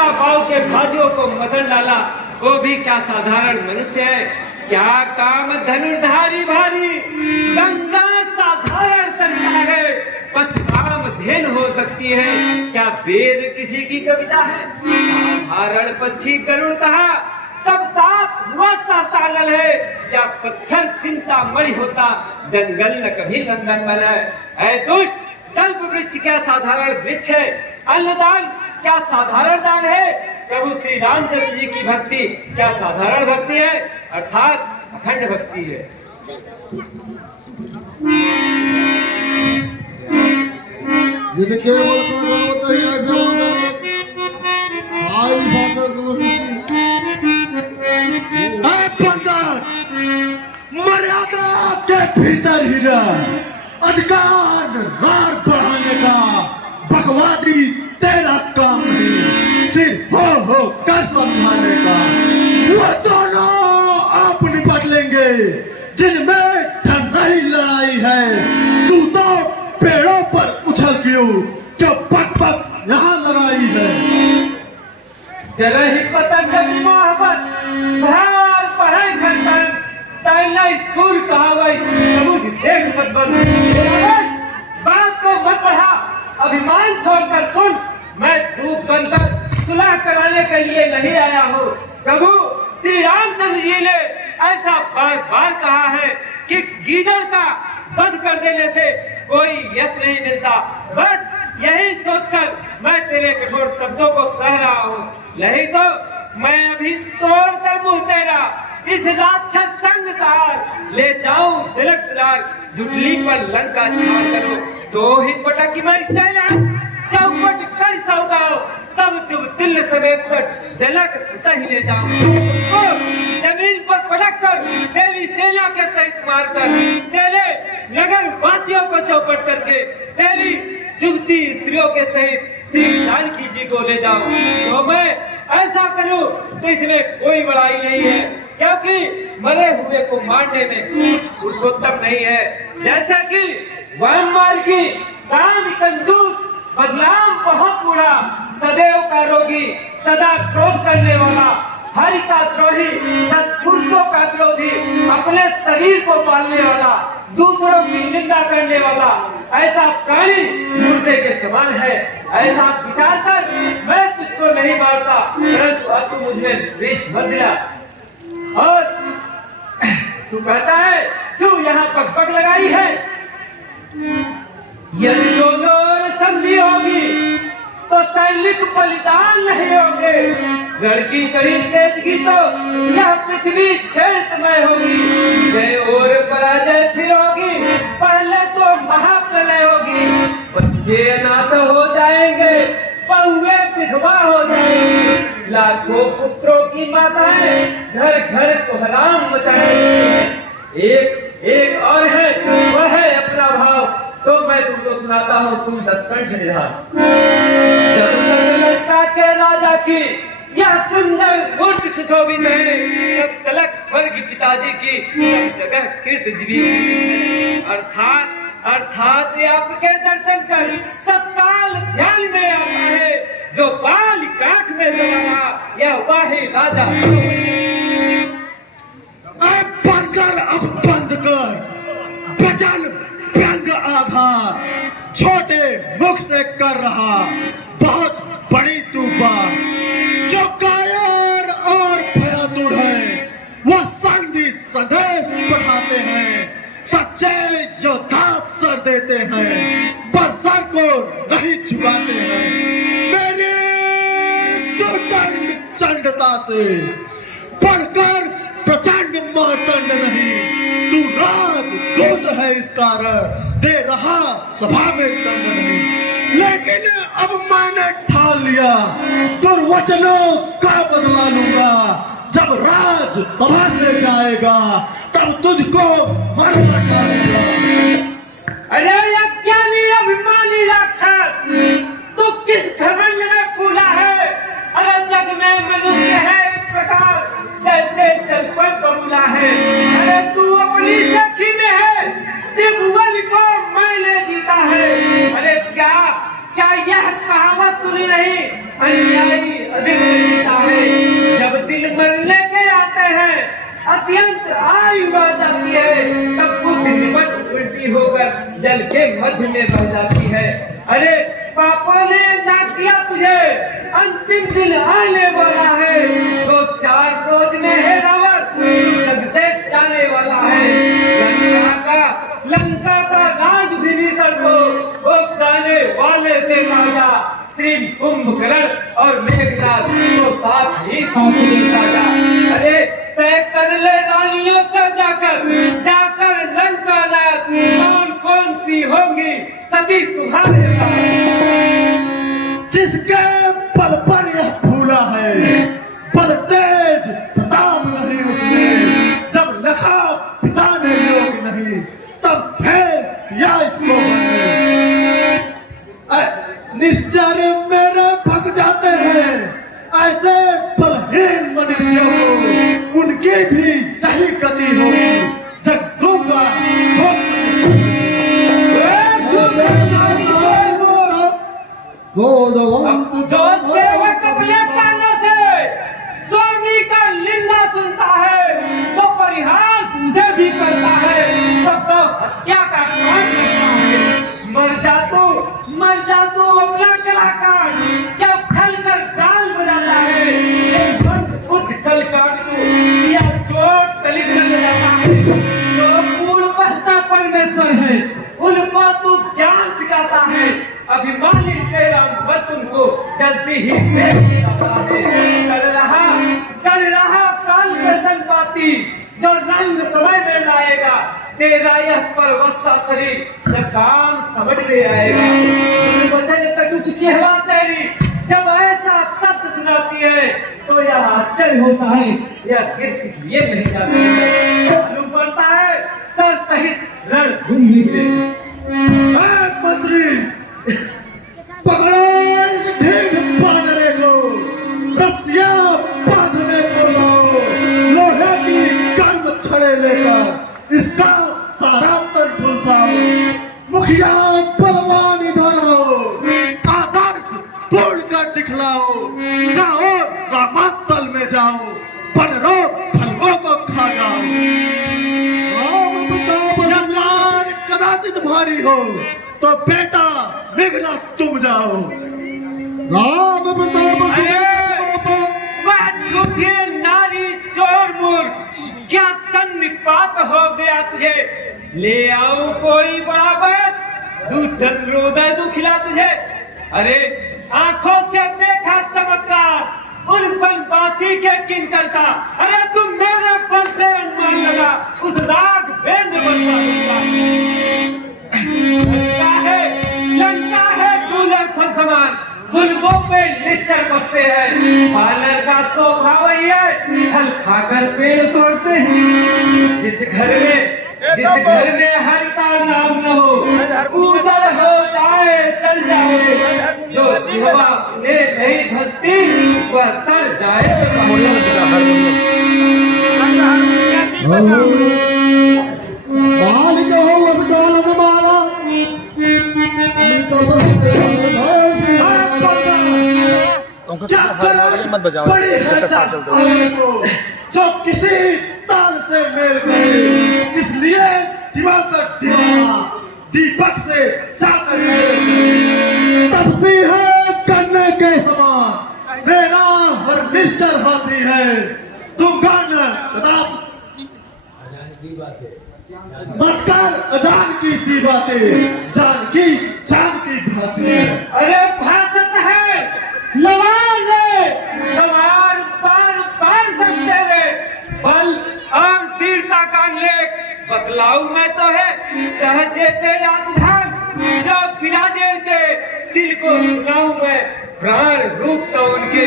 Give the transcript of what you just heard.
लंका पाव के भाइयों को मसल डाला, वो भी क्या साधारण मनुष्य है? क्या काम धनुर्धारी भारी, गंगा साधारण संसार है, बस कामधेन हो सकती है। क्या वेद किसी की कविता है? साधारण पक्षी गरुड़ कहा, तब साफ हुआ सा सानल है। क्या पत्थर चिंता मणि होता, जंगल न कभी नंदन बना। ऐ दुष्ट, कल्प वृक्ष क्या साधारण वृक्ष है? अन्नदान क्या साधारण दान है? प्रभु श्री रामचंद्र जी की भक्ति क्या साधारण भक्ति है? अर्थात अखंड भक्ति है। यदि केवल भगवत ही ऐसे मर्यादा के भीतर ही रह, अधिकार रार बढ़ाने का बकवादी तेरा काम नहीं, सिर्फ हो कर समझाने का। वो दोनों आप निपट लेंगे जिनमें ठंडाई लड़ाई है। तू तो पेड़ों पर उछल क्यों जो बक यहाँ लगाई है। जरा ही पतंग मोहब्बत भार पढ़े खंडन तैला सुर कहावई सबूत देख मत बन। बात को मत बढ़ा, अभिमान छोड़कर सुन। मैं दूध बनकर सुलह कराने के लिए नहीं आया हूँ। प्रभु श्री रामचंद्र जी ने ऐसा बार बार कहा है कि गीदड़ का बंद कर देने से कोई यश नहीं मिलता। बस यही सोचकर मैं तेरे कठोर शब्दों को सह रहा हूँ, नहीं तो मैं अभी तोड़कर मुंह तेरा इस राक्षस संग सार ले जाऊं झलक लार। जुटली पर लंका छाड़ करो तो ही पटक मैं सैना चौपट कर सौगाओ, तब चुप दिल समेत कर झलक सुता ही ले जाऊं। जमीन पर पटक कर तेरी सेना के सहित मारकर तेरे नगर वासियों को चौपट करके तेरी जुगती स्त्रियों के सहित श्री जानकी जी को ले जाओ। तो मैं ऐसा करूं तो इसमें कोई बड़ाई नहीं है, क्योंकि मरे हुए को मारने में कुछ पुरुषोत्तम नहीं है। जैसा कि वाममार्गी, दान कंजूस, बदनाम बहुत बूढ़ा, सदैव का रोगी, सदा क्रोध करने वाला, हरि का द्रोही, सत्पुरुषों का विरोधी, अपने शरीर को पालने वाला, दूसरों की निंदा करने वाला, ऐसा प्राणी मुर्दे के समान है। ऐसा विचार कर मैं तुझको नहीं मारता, परंतु अब तू मुझमें विष भर दिया। और तू कहता है तू यहाँ पर पग लगाई है। यदि दोनों ओर संधि होगी तो सैनिक बलिदान नहीं होंगे। रण की चढ़ी तेजगी तो यह पृथ्वी क्षेत्रमय होगी। जय और पराजय फिर होगी, पहले तो महाप्रलय होगी। बच्चे अनाथ हो जाएंगे, बहुएं विधवा हो जाएंगी, लाखों पुत्रों की माताएं घर घर को हराम मचाएंगी। एक और है, वह है अपना भाव, तो मैं तुमको सुनाता हूँ, सुन दसकंठ निधान। जब तक लंका के राजा की यह सुंदर मूर्ति सुशोभित है, तब तलक स्वर्ग पिताजी की सब जगह कीर्ति जीवित है। अर्थात आपके दर्शन कर तत्काल ध्यान में आता है, जो बाल काख में दबा यह वाही राजा। अब बंद कर बचन व्यंग आघात, छोटे मुख से कर रहा बहुत बड़ी तू बात। जो कायर और भयातुर है वह संधि संदेश पठाते हैं, सच्चे योद्धा सर देते हैं पर सर को नहीं झुकाते हैं। मेरी दुर्दंड चंडता से बढ़कर प्रचंड मार्तंड नहीं, तू राजदूत है इस कारण दे रहा सभा में दंड नहीं। लेकिन अब मैंने ठान लिया दुर्वचनों का बदला लूंगा। जब राज सभा में जाएगा तब तुझको मरना डालूंगा। अरे अज्ञानी अभिमानी राक्षस, तू किस घमंड में फूला है? अरे जग में मनुष्य है इस प्रकार जैसे जल पर बबूला है। अरे तू अपनी सखी में है, त्रिभुवन को मैंने जीता है। अरे क्या यह कहावत सुनी नहीं? अन्यायी अजब लगता है जब दिल मरने के आते हैं, अत्यंत आयु आ जाती है, तब बुद्ध निपट उल्टी होकर जल के मध्य में बह जाती है। अरे पापा ने ना किया तुझे, अंतिम दिन आने वाला है, 2-4 रोज में है रावण जग से जाने वाला है। लंका का राज विभीषण को वो खाने वाले थे राजा, श्री कुंभकर्ण और मेघनाथ को साथ ही राजा। अरे तय कर ले रानियों से जाकर लंका नाथ, कौन सी होंगी सती तुम्हारे साथ। जिसके बल पर यह फूला है, बल तेज प्रताप नहीं उसमें, जब लखा पिता ने योग नहीं, तब भेद दिया इसको निश्चर मेरे भग जाते हैं ऐसे बलहीन मनुष्यों को, उनकी भी सही गति होगी, जग दूंगा जो सेवक अपने कानों से स्वामी का निंदा सुनता है, तो परिहास उसे भी करता है, तो हत्या का काम करता है। मर जा तू अपना कलाकार, क्या खल कर ताल बजाता है, उठ कल काट तू या चोट तलिक लग जाता है। जो पूर्ण बहता परमेश्वर है, उनको तू ज्ञान सिखाता है, अभिमानी तेरा मत तुमको जल्दी ही देख जाता है। चल रहा काल प्रसन्न पाती, जो रंग समय में लाएगा, तेरा यह परवस्सा शरीर जब काम समझ में आएगा। वचन कटुक चेहरा तेरी जब ऐसा शब्द सुनाती है, तो यह आश्चर्य होता है, यह फिर किस लिए नहीं जाती है। मालूम पड़ता है सर सहित रण घूम निकले। मंत्री पकड़ो इस ढीठ बांधने को, रस्सियां बांधने को लाओ, लोहे की गर्म छड़े लेकर इसका सारा तन झुलसाओ। मुखिया बलवान इधर आओ, आदर्श तोड़ कर दिखलाओ, जाओ रामातल में जाओ, बनरो फलुओं को खा जाओ। कदाचित भारी हो तो बेटा निघना तुम जाओ। राम प्रताप वह झूठे नारी चोर मूर्ख, क्या सन्निपात हो गया तुझे, ले आओ कोई बड़ा वैद, दू चंद्रोदय दुखिला तुझे। अरे आंखों से देखा चमत्कार उन बनवासी के किंकर का, अरे तुम मेरे बल से अनुमान लगा, उस राग वेद लंका है कूलर फल समान, गुलगों पे निश्चर बसते हैं, पालर का स्वभाव ही है, फल खाकर पेड़ तोड़ते हैं। जिस घर में हर का नाम न हो, उजड़ हो जाए चल जाए, जो जिहवा ने नहीं धसती वह सड़ जाए। मालिक हो वसगाल हमारा, बड़ी है को जो किसी ताल से मेल करे, इसलिए दिवाकर दीवाना दीपक से जाकर तपती है करने के समान, मेरा हर निश्चर हाथी है, तू गाना प्रताप मत कर अजान की सी बातें, जान की भाषी है। अरे भाषत है लवार पार सकते रे, बल और वीरता का लेख बतलाऊ मैं तो है, सहजे ते याद ध्यान, जो विराजे थे दिल को सुनाऊं मैं, प्राण रूप तो उनके